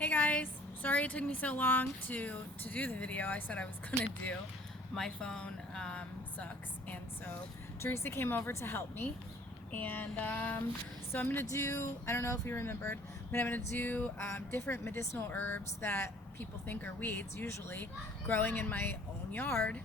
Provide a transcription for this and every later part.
Hey guys, sorry it took me so long to do the video I said I was gonna do. My phone sucks, and so Teresa came over to help me, and so I'm gonna do, I don't know if you remembered, but I'm gonna do different medicinal herbs that people think are weeds, usually, growing in my own yard.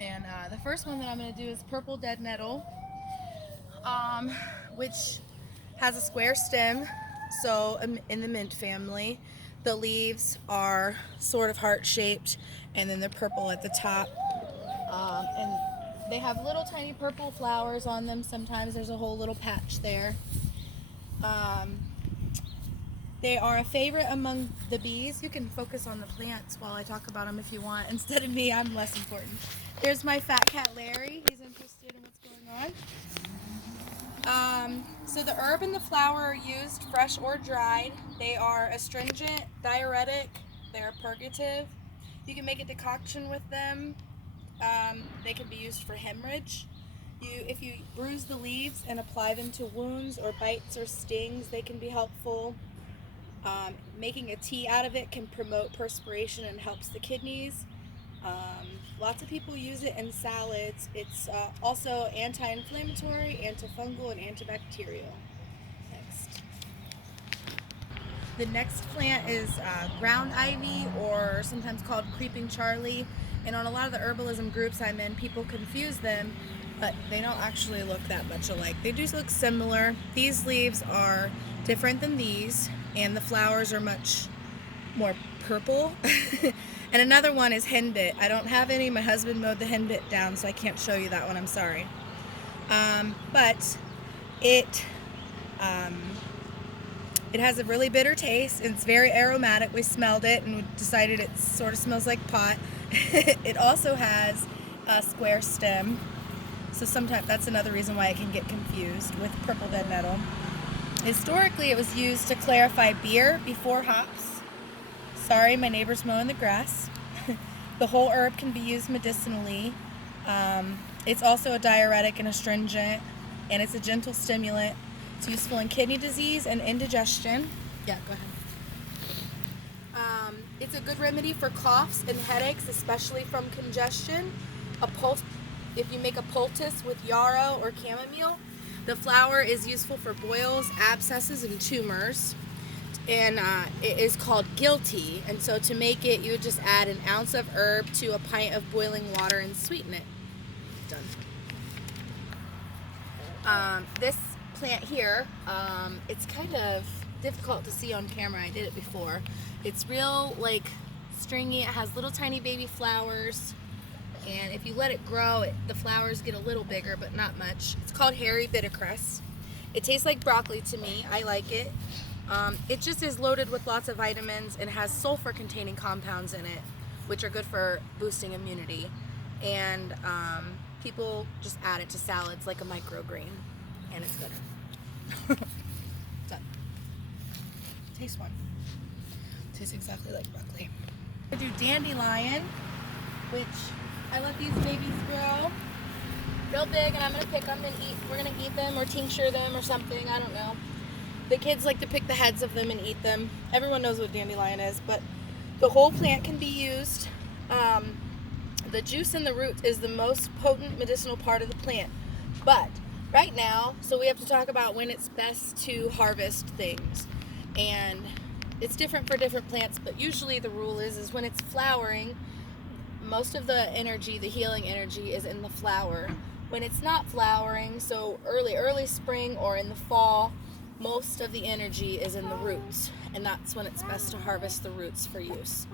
And the first one that I'm gonna do is purple dead nettle, which has a square stem. So in the mint family, the leaves are sort of heart-shaped, and then they're purple at the top. And they have little tiny purple flowers on them. Sometimes there's a whole little patch there. Um, they are a favorite among the bees. You can focus on the plants while I talk about them if you want. Instead of me, I'm less important. There's my fat cat Larry. He's interested in what's going on. So the herb and the flower are used fresh or dried. They are astringent, diuretic, they're purgative. You can make a decoction with them. They can be used for hemorrhage. If you bruise the leaves and apply them to wounds or bites or stings, they can be helpful. Making a tea out of it can promote perspiration and helps the kidneys. Lots of people use it in salads. It's also anti-inflammatory, antifungal, and antibacterial. The next plant is ground ivy, or sometimes called creeping Charlie. And on a lot of the herbalism groups I'm in, people confuse them, but they don't actually look that much alike. They do look similar. These leaves are different than these, and the flowers are much more purple. And another one is henbit. I don't have any. My husband mowed the henbit down, so I can't show you that one. I'm sorry. But it has a really bitter taste, and it's very aromatic. We smelled it and we decided it sort of smells like pot. It also has a square stem, so sometimes that's another reason why it can get confused with purple dead nettle. Historically, it was used to clarify beer before hops. Sorry, my neighbor's mowing the grass. The whole herb can be used medicinally. It's also a diuretic and astringent, and it's a gentle stimulant. It's useful in kidney disease and indigestion. Yeah, go ahead. It's a good remedy for coughs and headaches, especially from congestion. If you make a poultice with yarrow or chamomile, the flower is useful for boils, abscesses, and tumors. And it is called gill tea. And so to make it, you would just add an ounce of herb to a pint of boiling water and sweeten it. Done. This plant here, it's kind of difficult to see on camera. I did it before. It's real stringy. It has little tiny baby flowers, and if you let it grow, the flowers get a little bigger, but not much. It's called hairy bittercress. It tastes like broccoli to me. I like it. It just is loaded with lots of vitamins and has sulfur containing compounds in it, which are good for boosting immunity. And people just add it to salads like a microgreen, and it's good. Done. Taste one. Tastes exactly like broccoli. I do dandelion, which I let these babies grow real big, and I'm gonna pick them and eat. We're gonna eat them or tincture them or something. I don't know. The kids like to pick the heads of them and eat them. Everyone knows what dandelion is, but the whole plant can be used. The juice in the root is the most potent medicinal part of the plant. But right now, so we have to talk about when it's best to harvest things. And it's different for different plants, but usually the rule is when it's flowering, most of the energy, the healing energy, is in the flower. When it's not flowering, so early spring or in the fall, most of the energy is in the roots, and that's when it's best to harvest the roots for use.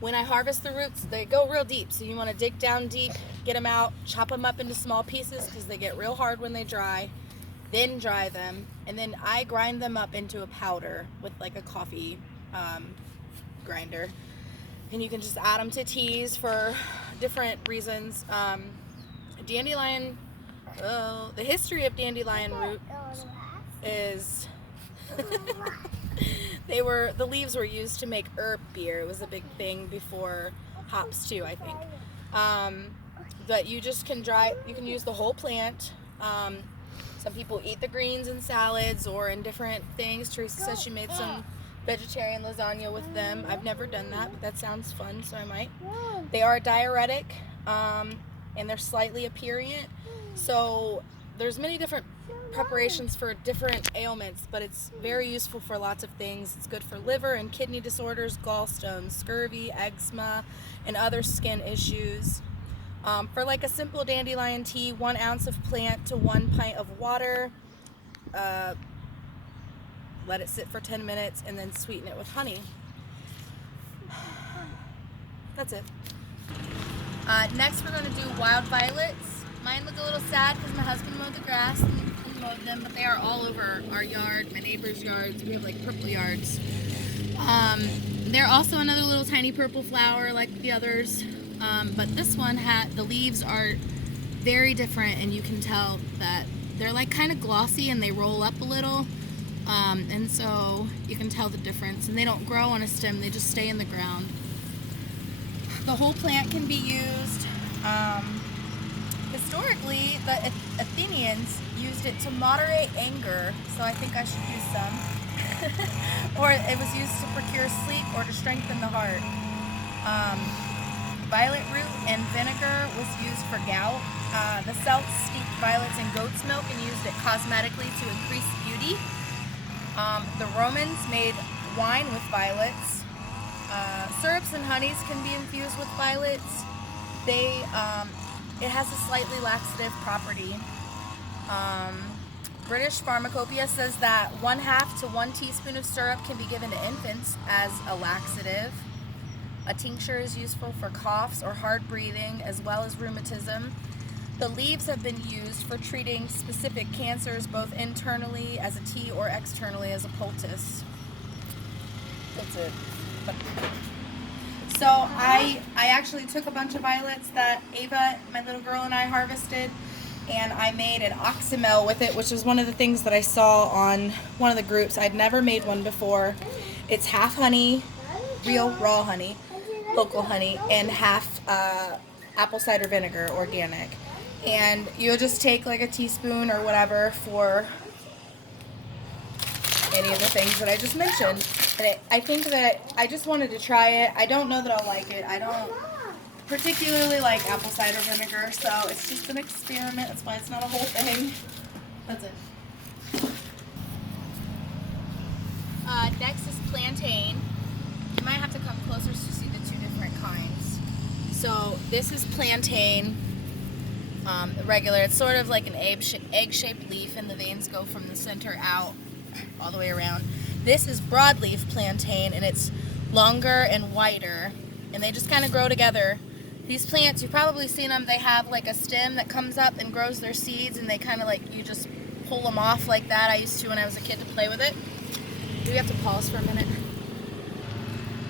When I harvest the roots, they go real deep, so you want to dig down deep, get them out, chop them up into small pieces because they get real hard when they dry, then dry them, and then I grind them up into a powder with like a coffee grinder, and you can just add them to teas for different reasons. Dandelion, the history of dandelion root is the leaves were used to make herb beer. It was a big thing before hops too, I think. But you just can you can use the whole plant. Some people eat the greens in salads or in different things. Teresa says she made some vegetarian lasagna with them. I've never done that, but that sounds fun, so I might. They are diuretic, and they're slightly aperient. So there's many different preparations for different ailments, but it's very useful for lots of things. It's good for liver and kidney disorders, gallstones, scurvy, eczema, and other skin issues. For like a simple dandelion tea, 1 ounce of plant to 1 pint of water. Let it sit for 10 minutes and then sweeten it with honey. That's it. Next we're going to do wild violets. Mine look a little sad because my husband mowed the grass and mowed them, but they are all over our yard, my neighbor's yards. We have like purple yards. They're also another little tiny purple flower like the others, but this one the leaves are very different, and you can tell that they're like kind of glossy and they roll up a little, and so you can tell the difference. And they don't grow on a stem, they just stay in the ground. The whole plant can be used. Historically, the Athenians used it to moderate anger, so I think I should use some. Or it was used to procure sleep or to strengthen the heart. Violet root and vinegar was used for gout. The Celts steeped violets in goat's milk and used it cosmetically to increase beauty. The Romans made wine with violets. Syrups and honeys can be infused with violets. It has a slightly laxative property. British Pharmacopoeia says that 1/2 to 1 teaspoon of syrup can be given to infants as a laxative. A tincture is useful for coughs or hard breathing, as well as rheumatism. The leaves have been used for treating specific cancers, both internally as a tea or externally as a poultice. That's it. So I actually took a bunch of violets that Ava, my little girl, and I harvested, and I made an oxymel with it, which was one of the things that I saw on one of the groups. I'd never made one before. It's half honey, real raw honey, local honey, and half apple cider vinegar, organic. And you'll just take like a teaspoon or whatever for any of the things that I just mentioned. And I think that I just wanted to try it. I don't know that I'll like it. I don't particularly like apple cider vinegar, so it's just an experiment. That's why it's not a whole thing. That's it. Next is plantain. You might have to come closer to see the 2 different kinds. So this is plantain, regular. It's sort of like an egg-shaped leaf, and the veins go from the center out all the way around. This is broadleaf plantain, and it's longer and wider, and they just kind of grow together. These plants, you've probably seen them, they have like a stem that comes up and grows their seeds, and they kind of like, you just pull them off like that. I used to when I was a kid to play with it. Do we have to pause for a minute?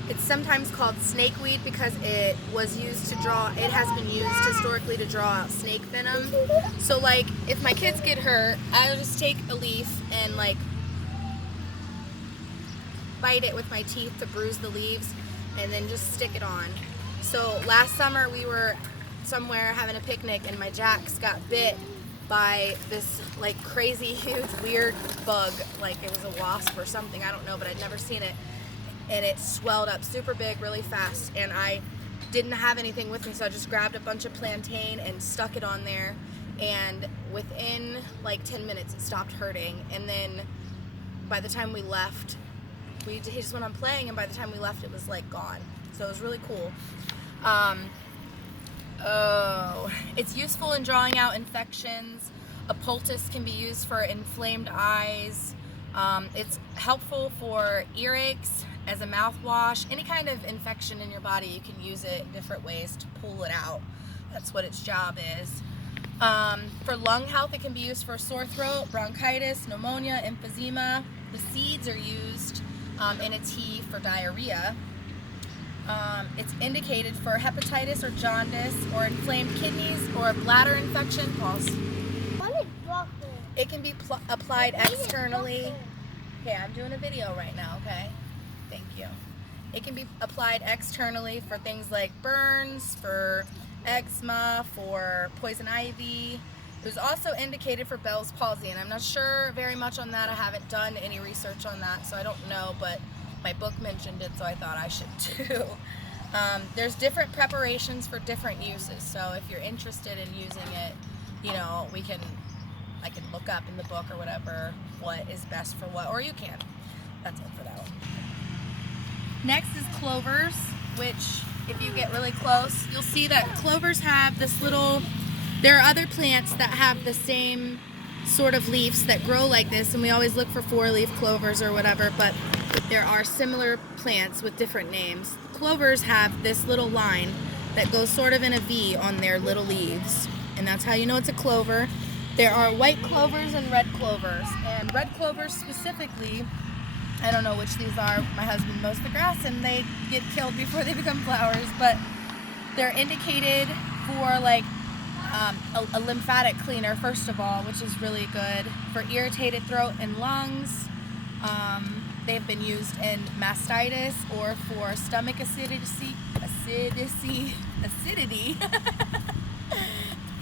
It's sometimes called snakeweed because it was used to draw, it has been used historically to draw out snake venom. So like, if my kids get hurt, I'll just take a leaf and like bite it with my teeth to bruise the leaves, and then just stick it on. So last summer we were somewhere having a picnic, and my Jax got bit by this like crazy huge weird bug, like it was a wasp or something, I don't know, but I'd never seen it. And it swelled up super big really fast, and I didn't have anything with me, so I just grabbed a bunch of plantain and stuck it on there, and within like 10 minutes it stopped hurting. And then by the time we left, he just went on playing, and by the time we left it was like gone. So it was really cool. It's useful in drawing out infections. A poultice can be used for inflamed eyes. It's helpful for earaches, as a mouthwash. Any kind of infection in your body, you can use it in different ways to pull it out. That's what its job is. For lung health, it can be used for sore throat, bronchitis, pneumonia, emphysema. The seeds are used in a tea for diarrhea. It's indicated for hepatitis or jaundice or inflamed kidneys or a bladder infection. Pause. It can be applied externally. Okay, I'm doing a video right now, okay? Thank you. It can be applied externally for things like burns, for eczema, for poison ivy. It was also indicated for Bell's palsy, and I'm not sure very much on that. I haven't done any research on that, so I don't know, but my book mentioned it, so I thought I should too. There's different preparations for different uses, so if you're interested in using it, you know, I can look up in the book or whatever what is best for what, or you can. That's it for that one. Next is clovers, which if you get really close, you'll see that clovers have this little, there are other plants that have the same sort of leaves that grow like this, and we always look for 4-leaf clovers or whatever, but there are similar plants with different names. Clovers have this little line that goes sort of in a V on their little leaves, and that's how you know it's a clover. There are white clovers and red clovers, and red clovers specifically, I don't know which these are. My husband mows the grass and they get killed before they become flowers, but they're indicated for like a lymphatic cleaner, first of all, which is really good for irritated throat and lungs. They've been used in mastitis or for stomach acidity.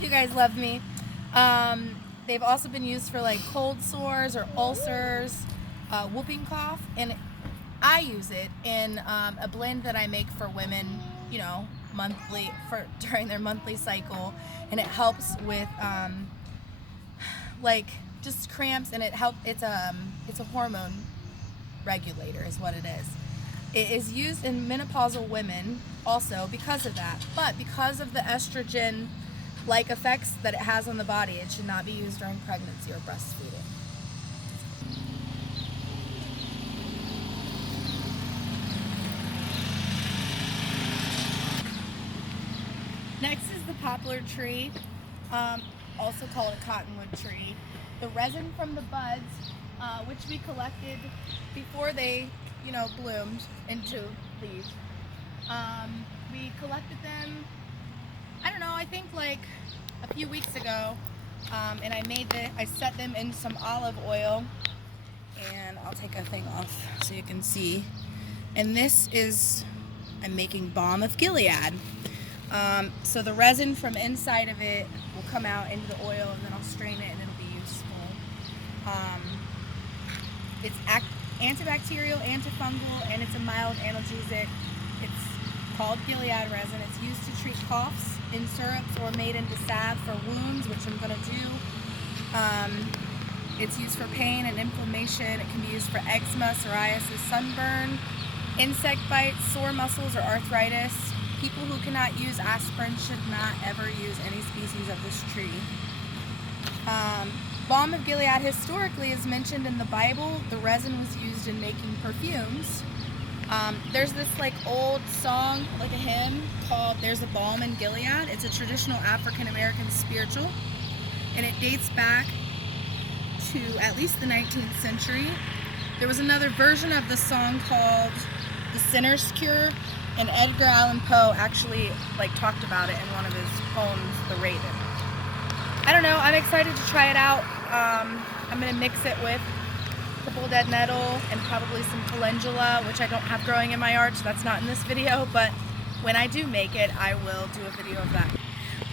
You guys love me. They've also been used for like cold sores or ulcers, whooping cough, and I use it in a blend that I make for women, you know, monthly, during their monthly cycle, and it helps with like just cramps, and it's a hormone regulator is what it is. It is used in menopausal women also because of that, but because of the estrogen like effects that it has on the body, it should not be used during pregnancy or breastfeeding. Next is the poplar tree, also called a cottonwood tree. The resin from the buds, which we collected before they, you know, bloomed into leaves. We collected them, I don't know, I think like a few weeks ago, and I set them in some olive oil, and I'll take a thing off so you can see. And this is, I'm making balm of Gilead. So the resin from inside of it will come out into the oil, and then I'll strain it and it'll be useful. It's antibacterial, antifungal, and it's a mild analgesic. It's called Gilead resin. It's used to treat coughs in syrups or made into salve for wounds, which I'm going to do. It's used for pain and inflammation. It can be used for eczema, psoriasis, sunburn, insect bites, sore muscles, or arthritis. People who cannot use aspirin should not ever use any species of this tree. Balm of Gilead historically is mentioned in the Bible. The resin was used in making perfumes. There's this like old song, like a hymn, called There's a Balm in Gilead. It's a traditional African American spiritual, and it dates back to at least the 19th century. There was another version of the song called The Sinner's Cure, and Edgar Allan Poe actually like talked about it in one of his poems, The Raven. I don't know, I'm excited to try it out. I'm going to mix it with purple dead nettle and probably some calendula, which I don't have growing in my yard, so that's not in this video, but when I do make it, I will do a video of that.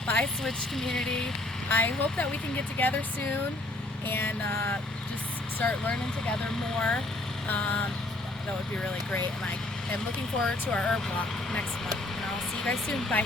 Bye, Switch community. I hope that we can get together soon and just start learning together more. That would be really great, and I am looking forward to our herb walk next month, and I'll see you guys soon. Bye.